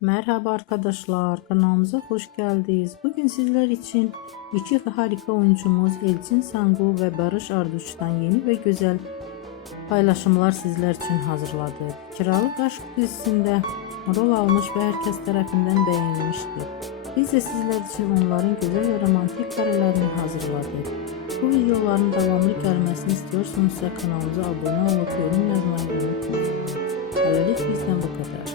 Merhaba arkadaşlar, kanalımıza hoş geldiniz. Bugün sizler için iki harika oyuncumuz Elçin Sangu ve Barış Arduç'tan yeni ve güzel paylaşımlar sizler için hazırladık. Kiralık Aşk dizisinde rol almış ve herkes tarafından beğenilmişti. Biz de sizler için onların güzel ve romantik karelerini hazırladık. Bu videoların devamlı gelmesini istiyorsanız kanalımıza abone olup yorum yazmayı unutmayın. Böylelikle bizden bu kadar.